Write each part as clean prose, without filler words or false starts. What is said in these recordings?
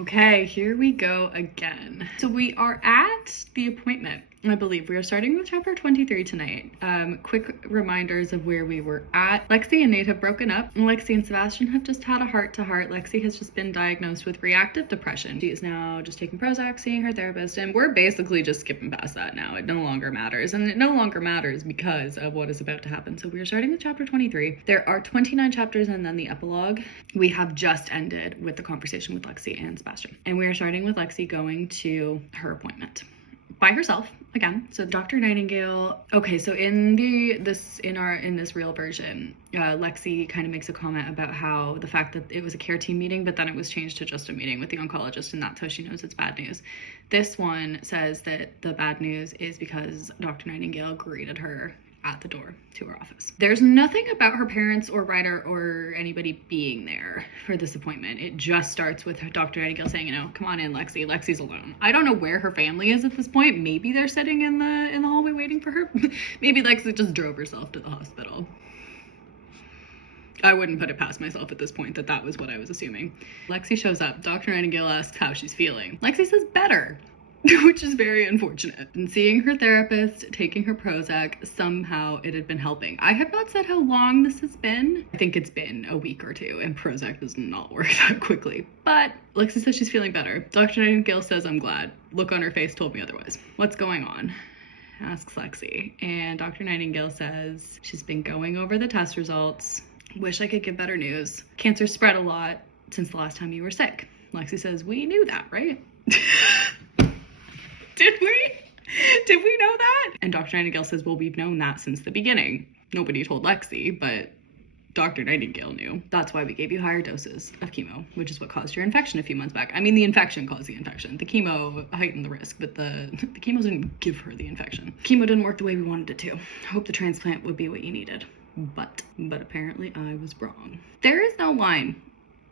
Okay, here we go again. So we are at the appointment. I believe we are starting with chapter 23 tonight. Quick reminders of where we were at. Lexi and Nate have broken up, and Lexi and Sebastian have just had a heart-to-heart. Lexi has just been diagnosed with reactive depression. She is now just taking Prozac, seeing her therapist, and we're basically just skipping past that now. It no longer matters, and it no longer matters because of what is about to happen. So we are starting with chapter 23. There are 29 chapters and then the epilogue. We have just ended with the conversation with Lexi and Sebastian, and we are starting with Lexi going to her appointment by herself again. So Dr. Nightingale, okay, so in this real version, Lexi kind of makes a comment about how the fact that it was a care team meeting, but then it was changed to just a meeting with the oncologist, and that's how she knows it's bad news. This one says that the bad news is because Dr. Nightingale greeted her at the door to her office. There's nothing about her parents or Ryder or anybody being there for this appointment. It just starts with Dr. Nightingale saying, come on in, Lexi. Lexi's alone. I don't know where her family is at this point. Maybe they're sitting in the hallway waiting for her. Maybe Lexi just drove herself to the hospital. I wouldn't put it past myself at this point that was what I was assuming. Lexi shows up. Dr. Nightingale asks how she's feeling. Lexi says better. Which is very unfortunate. And seeing her therapist, taking her Prozac, somehow it had been helping. I have not said how long this has been. I think it's been a week or two, and Prozac does not work that quickly. But Lexi says she's feeling better. Dr. Nightingale says, I'm glad. Look on her face told me otherwise. What's going on? Asks Lexi. And Dr. Nightingale says she's been going over the test results. Wish I could give better news. Cancer spread a lot since the last time you were sick. Lexi says, we knew that, right? Did we know that? And Dr. Nightingale says, well, we've known that since the beginning. Nobody told Lexi, but Dr. Nightingale knew. That's why we gave you higher doses of chemo, which is what caused your infection a few months back. I mean, the infection caused the infection. The chemo heightened the risk, but the chemo didn't give her the infection. Chemo didn't work the way we wanted it to. Hope the transplant would be what you needed. But apparently I was wrong. There is no line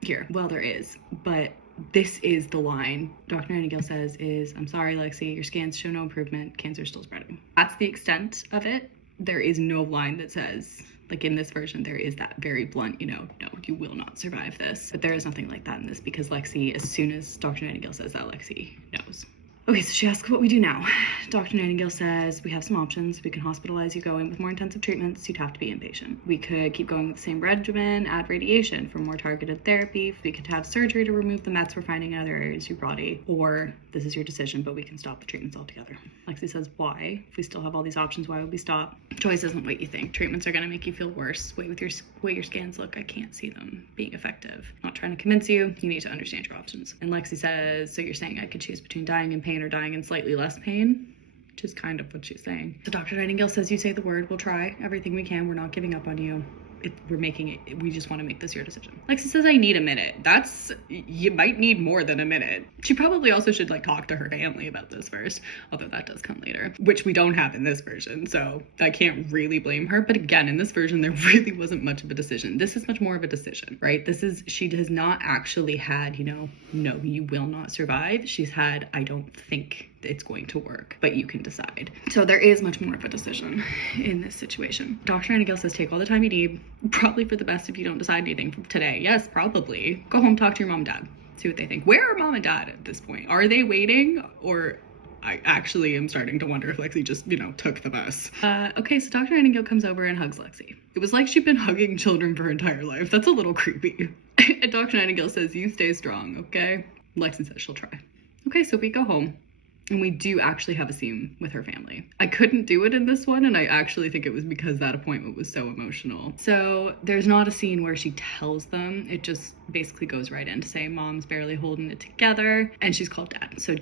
here. Well, there is, but this is the line Dr. Nightingale says is, I'm sorry, Lexi, your scans show no improvement. Cancer's still spreading. That's the extent of it. There is no line that says, like in this version, there is that very blunt, no, you will not survive this. But there is nothing like that in this because Lexi, as soon as Dr. Nightingale says that, Lexi knows. Okay, so she asks what we do now. Dr. Nightingale says we have some options. We can hospitalize you, go in with more intensive treatments. You'd have to be inpatient. We could keep going with the same regimen, add radiation for more targeted therapy. We could have surgery to remove the mets we're finding in other areas of your body. Or this is your decision, but we can stop the treatments altogether. Lexi says, why? If we still have all these options, why would we stop? Choice isn't what you think. Treatments are going to make you feel worse. Wait, with your way your scans look, I can't see them being effective. I'm not trying to convince you. You need to understand your options. And Lexi says, so you're saying I could choose between dying in pain or dying in slightly less pain? Which is kind of what she's saying. So Dr. Nightingale says, you say the word, we'll try everything we can. We're not giving up on you. We're making it, we just want to make this your decision. Lexi says, I need a minute. You might need more than a minute. She probably also should talk to her family about this first, although that does come later, which we don't have in this version, so I can't really blame her. But again, in this version, there really wasn't much of a decision. This is much more of a decision, right? She has not actually had, no, you will not survive. She's had, I don't think it's going to work, but you can decide. So there is much more of a decision in this situation. Dr. Nightingale says, take all the time you need, probably for the best if you don't decide anything from today. Yes, probably. Go home, talk to your mom and dad, see what they think. Where are mom and dad at this point? Are they waiting? Or I actually am starting to wonder if Lexi just, took the bus. Okay, so Dr. Nightingale comes over and hugs Lexi. It was like she'd been hugging children for her entire life. That's a little creepy. And Dr. Nightingale says, you stay strong, okay? Lexi says she'll try. Okay, so we go home. And we do actually have a scene with her family. I couldn't do it in this one, and I actually think it was because that appointment was so emotional. So there's not a scene where she tells them. It just basically goes right in to say mom's barely holding it together, and she's called dad. So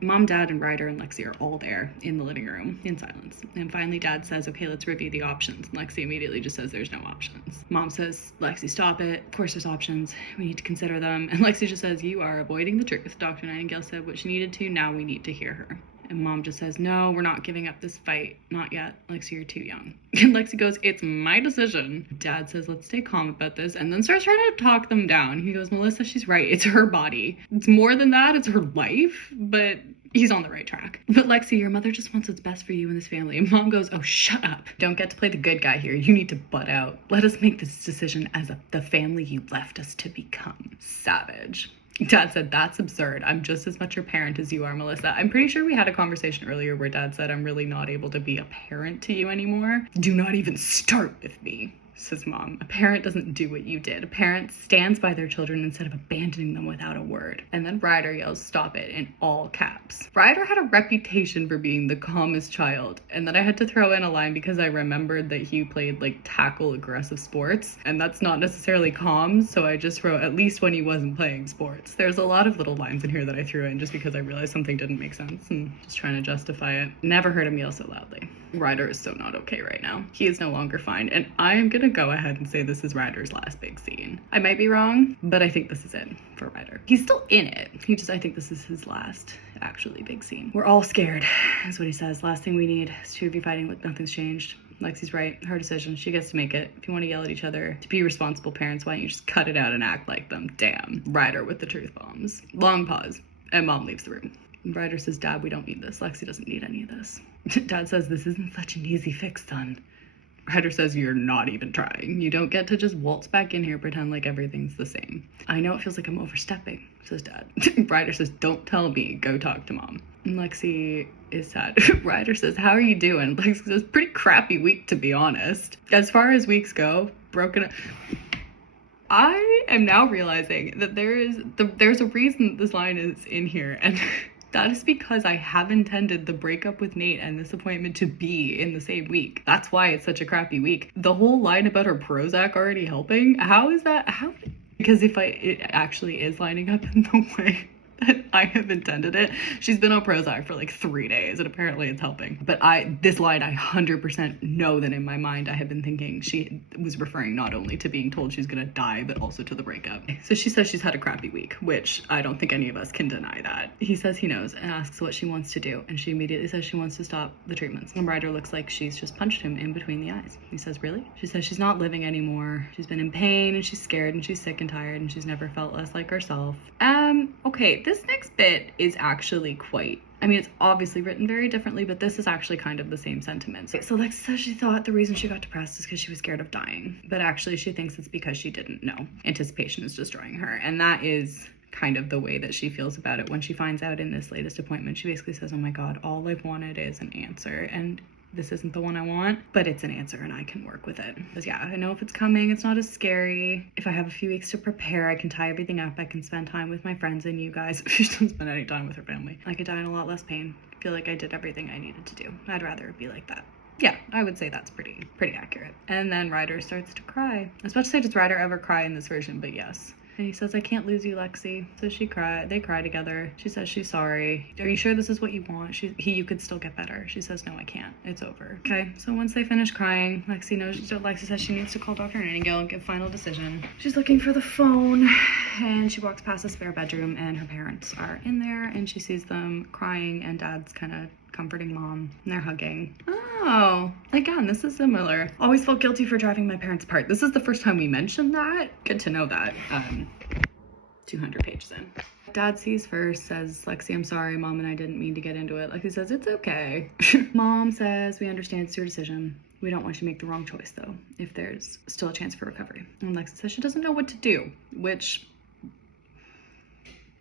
mom, dad, and Ryder and Lexi are all there in the living room in silence. And finally dad says, okay, let's review the options. And Lexi immediately just says there's no options. Mom says, Lexi, stop it. Of course there's options. We need to consider them. And Lexi just says, you are avoiding the truth. Dr. Nightingale said what she needed to. Now we need to hear her. And mom just says, no, we're not giving up this fight. Not yet. Lexi, you're too young. And Lexi goes, it's my decision. Dad says, let's stay calm about this. And then starts trying to talk them down. He goes, Melissa, she's right. It's her body. It's more than that. It's her life. But he's on the right track. But Lexi, your mother just wants what's best for you and this family. And mom goes, oh, shut up. Don't get to play the good guy here. You need to butt out. Let us make this decision as the family you left us to become. Savage. Dad said, that's absurd. I'm just as much your parent as you are, Melissa. I'm pretty sure we had a conversation earlier where Dad said, I'm really not able to be a parent to you anymore. Do not even start with me, says Mom. A parent doesn't do what you did. A parent stands by their children instead of abandoning them without a word. And then Ryder yells, stop it, in all caps. Ryder had a reputation for being the calmest child. And then I had to throw in a line because I remembered that he played like tackle aggressive sports. And that's not necessarily calm. So I just wrote, at least when he wasn't playing sports. There's a lot of little lines in here that I threw in just because I realized something didn't make sense and just trying to justify it. Never heard him yell so loudly. Ryder is so not okay right now. He is no longer fine, and I am gonna go ahead and say this is Ryder's last big scene. I might be wrong, but I think this is it for Ryder. He's still in it. I think this is his last actually big scene. We're all scared, is what he says. Last thing we need is two of you fighting like nothing's changed. Lexi's right. Her decision. She gets to make it. If you want to yell at each other to be responsible parents, why don't you just cut it out and act like them? Damn. Ryder with the truth bombs. Long pause, and Mom leaves the room. Ryder says, Dad, we don't need this. Lexi doesn't need any of this. Dad says, this isn't such an easy fix, son. Ryder says, you're not even trying. You don't get to just waltz back in here, pretend like everything's the same. I know it feels like I'm overstepping, says Dad. Ryder says, don't tell me. Go talk to Mom. And Lexi is sad. Ryder says, how are you doing? Lexi says, pretty crappy week, to be honest. As far as weeks go, broken up. I am now realizing that there's a reason this line is in here, and that is because I have intended the breakup with Nate and this appointment to be in the same week. That's why it's such a crappy week. The whole line about her Prozac already helping, how is that? How? Because if it actually is lining up in the way that I have intended it. She's been on Prozac for like 3 days and apparently it's helping. But this line, I 100% know that in my mind I have been thinking she was referring not only to being told she's gonna die, but also to the breakup. So she says she's had a crappy week, which I don't think any of us can deny that. He says he knows and asks what she wants to do, and she immediately says she wants to stop the treatments. And Ryder looks like she's just punched him in between the eyes. He says, really? She says she's not living anymore. She's been in pain and she's scared and she's sick and tired and she's never felt less like herself. Okay, this next bit is actually quite, I mean, it's obviously written very differently, but this is actually kind of the same sentiments. So Lexi says she thought the reason she got depressed is because she was scared of dying, but actually she thinks it's because she didn't know. Anticipation is destroying her, and that is kind of the way that she feels about it when she finds out in this latest appointment. She basically says, oh my God, all I've wanted is an answer, and this isn't the one I want, but it's an answer and I can work with it. Because yeah, I know if it's coming, it's not as scary. If I have a few weeks to prepare, I can tie everything up. I can spend time with my friends and you guys. She doesn't spend any time with her family. I could die in a lot less pain. I feel like I did everything I needed to do. I'd rather it be like that. Yeah, I would say that's pretty accurate. And then Ryder starts to cry. I was about to say, does Ryder ever cry in this version? But yes. And he says, I can't lose you, Lexi. So they cry together. She says she's sorry. Are you sure this is what you want? You could still get better. She says, no, I can't. It's over. Okay, so once they finish crying, Lexi says she needs to call Dr. Nightingale and give final decision. She's looking for the phone, and she walks past a spare bedroom, and her parents are in there, and she sees them crying, and Dad's kind of comforting Mom, and they're hugging. Oh, again, this is similar. Always felt guilty for driving my parents apart. This is the first time we mentioned that. Good to know that. 200 pages in. Dad sees first, says, Lexi, I'm sorry, Mom and I didn't mean to get into it. Lexi says, it's okay. Mom says, we understand it's your decision. We don't want you to make the wrong choice, though, if there's still a chance for recovery. And Lexi says she doesn't know what to do, which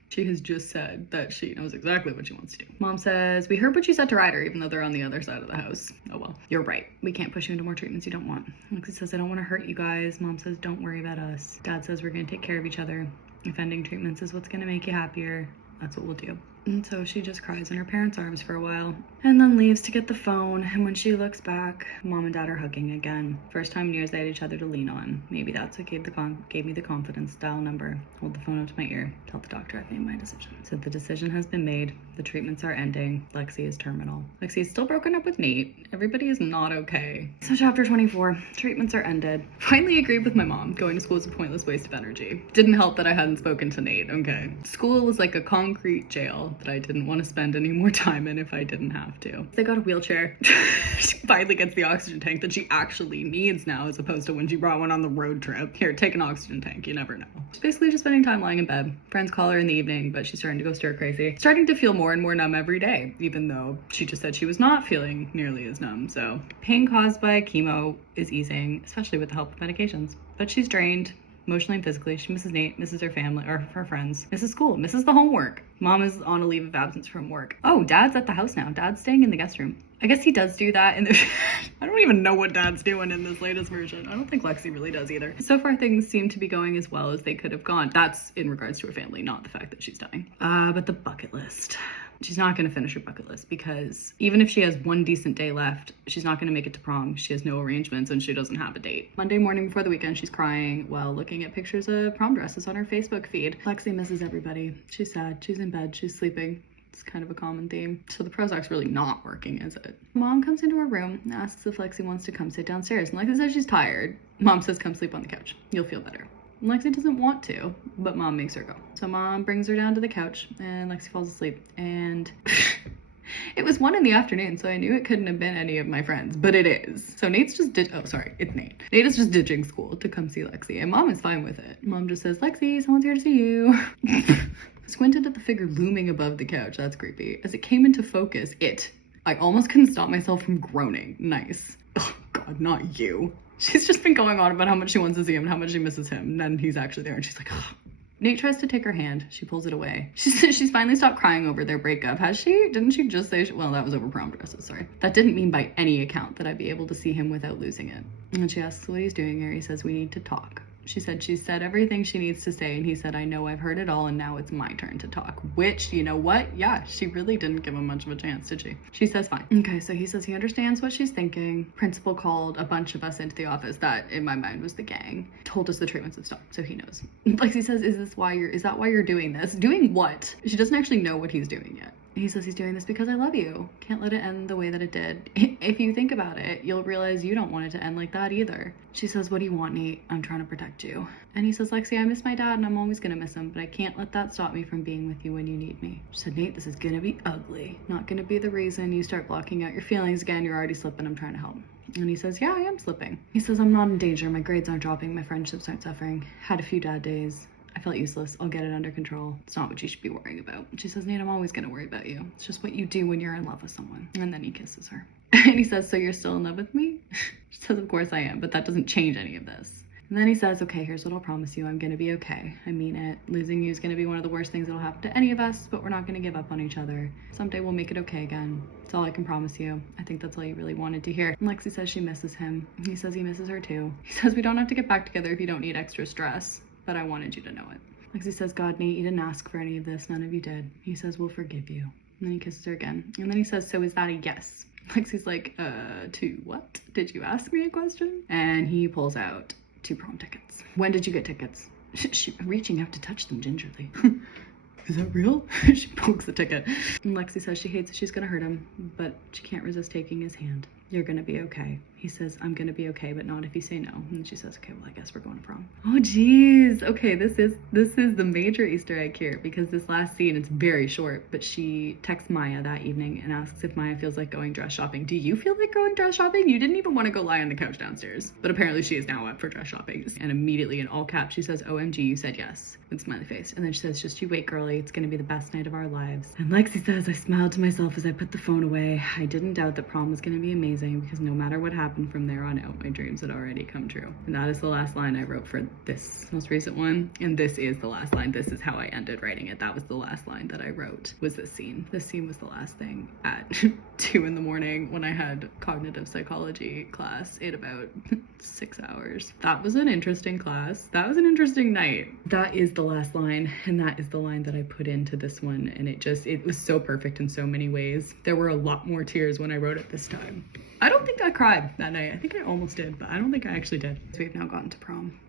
she has just said that she knows exactly what she wants to do. Mom says, we heard what you said to Ryder, even though they're on the other side of the house. Oh well, you're right. We can't push you into more treatments you don't want. Lexi says, I don't want to hurt you guys. Mom says, don't worry about us. Dad says, we're going to take care of each other. If ending treatments is what's going to make you happier, that's what we'll do. And so she just cries in her parents' arms for a while and then leaves to get the phone. And when she looks back, Mom and Dad are hugging again. First time in years they had each other to lean on. Maybe that's what gave me the confidence. Dial number, hold the phone up to my ear, tell the doctor I've made my decision. So the decision has been made. The treatments are ending. Lexi is terminal. Lexi is still broken up with Nate. Everybody is not okay. So chapter 24, treatments are ended. Finally agreed with my mom. Going to school is a pointless waste of energy. Didn't help that I hadn't spoken to Nate, okay? School was like a concrete jail that I didn't want to spend any more time in if I didn't have to. They got a wheelchair. She finally gets the oxygen tank that she actually needs now, as opposed to when she brought one on the road trip. Here, take an oxygen tank, you never know. She's basically just spending time lying in bed. Friends call her in the evening, but she's starting to go stir crazy. Starting to feel more and more numb every day, even though she just said she was not feeling nearly as numb. So pain caused by chemo is easing, especially with the help of medications. But she's drained. emotionally and physically. She misses Nate, misses her family or her friends, misses school, misses the homework. Mom is on a leave of absence from work. Oh, Dad's at the house now. Dad's staying in the guest room. I guess he does do that in the I don't even know what Dad's doing in this latest version. I don't think Lexi really does either. So far things seem to be going as well as they could have gone. That's in regards to her family, not the fact that she's dying. But the bucket list. She's not going to finish her bucket list because even if she has one decent day left, she's not going to make it to prom. She has no arrangements and she doesn't have a date. Monday morning before the weekend, she's crying while looking at pictures of prom dresses on her Facebook feed. Lexi misses everybody. She's sad. She's in bed. She's sleeping. It's kind of a common theme. So the Prozac's really not working, is it? Mom comes into her room and asks if Lexi wants to come sit downstairs. And Lexi says she's tired. Mom says, come sleep on the couch. You'll feel better. And Lexi doesn't want to, but Mom makes her go. So Mom brings her down to the couch and Lexi falls asleep. And it was 1 PM, so I knew it couldn't have been any of my friends, but it is. So Nate's just oh, sorry, it's Nate. Nate is just ditching school to come see Lexi, and Mom is fine with it. Mom just says, Lexi, someone's here to see you. Squinted at the figure looming above the couch. That's creepy. As it came into focus, I almost couldn't stop myself from groaning. Nice. Oh God, not you. She's just been going on about how much she wants to see him and how much she misses him. And then he's actually there and she's like, oh. Nate tries to take her hand. She pulls it away. She says she's finally stopped crying over their breakup. Has she? Didn't she just say, well, that was over prom dresses, sorry. That didn't mean by any account that I'd be able to see him without losing it. And she asks what he's doing here. He says, we need to talk. She said everything she needs to say, and he said, I know I've heard it all, and now it's my turn to talk. Which, you know what? Yeah, she really didn't give him much of a chance, did she? She says fine. Okay, so he says he understands what she's thinking. Principal called a bunch of us into the office. That, in my mind, was the gang. Told us the treatments have stopped, so he knows. Lexi says, is that why you're doing this? Doing what? She doesn't actually know what he's doing yet. He says he's doing this because I love you. Can't let it end the way that it did. If you think about it, you'll realize you don't want it to end like that either. She says, what do you want, Nate? I'm trying to protect you. And he says, Lexi, I miss my dad and I'm always gonna miss him, but I can't let that stop me from being with you when you need me. She said, Nate, this is gonna be ugly. Not gonna be the reason you start blocking out your feelings again. You're already slipping. I'm trying to help. And he says, yeah, I am slipping. He says, I'm not in danger. My grades aren't dropping. My friendships aren't suffering. Had a few dad days. I felt useless. I'll get it under control. It's not what you should be worrying about. She says, Nate, I'm always gonna worry about you. It's just what you do when you're in love with someone. And then he kisses her. And he says, so you're still in love with me? She says, of course I am, but that doesn't change any of this. And then he says, okay, here's what I'll promise you. I'm gonna be okay. I mean it. Losing you is gonna be one of the worst things that'll happen to any of us, but we're not gonna give up on each other. Someday we'll make it okay again. That's all I can promise you. I think that's all you really wanted to hear. And Lexi says she misses him. He says he misses her too. He says we don't have to get back together if you don't need extra stress, but I wanted you to know it. Lexi says, God, Nate, you didn't ask for any of this. None of you did. He says, we'll forgive you. And then he kisses her again. And then he says, so is that a yes? Lexi's like, to what? Did you ask me a question? And he pulls out 2 prom tickets. When did you get tickets? She reaching out to touch them gingerly. Is that real? She pokes the ticket. And Lexi says she hates it. She's gonna hurt him, but she can't resist taking his hand. You're gonna be okay. He says, I'm gonna be okay, but not if you say no. And she says, okay, well, I guess we're going to prom. Oh, geez. Okay, this is the major Easter egg here, because this last scene, it's very short, but she texts Maya that evening and asks if Maya feels like going dress shopping. Do you feel like going dress shopping? You didn't even want to go lie on the couch downstairs. But apparently she is now up for dress shopping. And immediately in all caps, she says, OMG, you said yes. With smiley face. And then she says, just you wait, girlie. It's gonna be the best night of our lives. And Lexi says, I smiled to myself as I put the phone away. I didn't doubt that prom was gonna be amazing, because no matter what happened from there on out, my dreams had already come true. And that is the last line I wrote for this most recent one. And this is the last line. This is how I ended writing it. That was the last line that I wrote, was this scene. This scene was the last thing at 2 in the morning when I had cognitive psychology class in about 6 hours. That was an interesting class. That was an interesting night. That is the last line, and that is the line that I put into this one, and it was so perfect in so many ways. There were a lot more tears when I wrote it this time. I don't think I cried that night. I think I almost did, but I don't think I actually did. So we've now gotten to prom.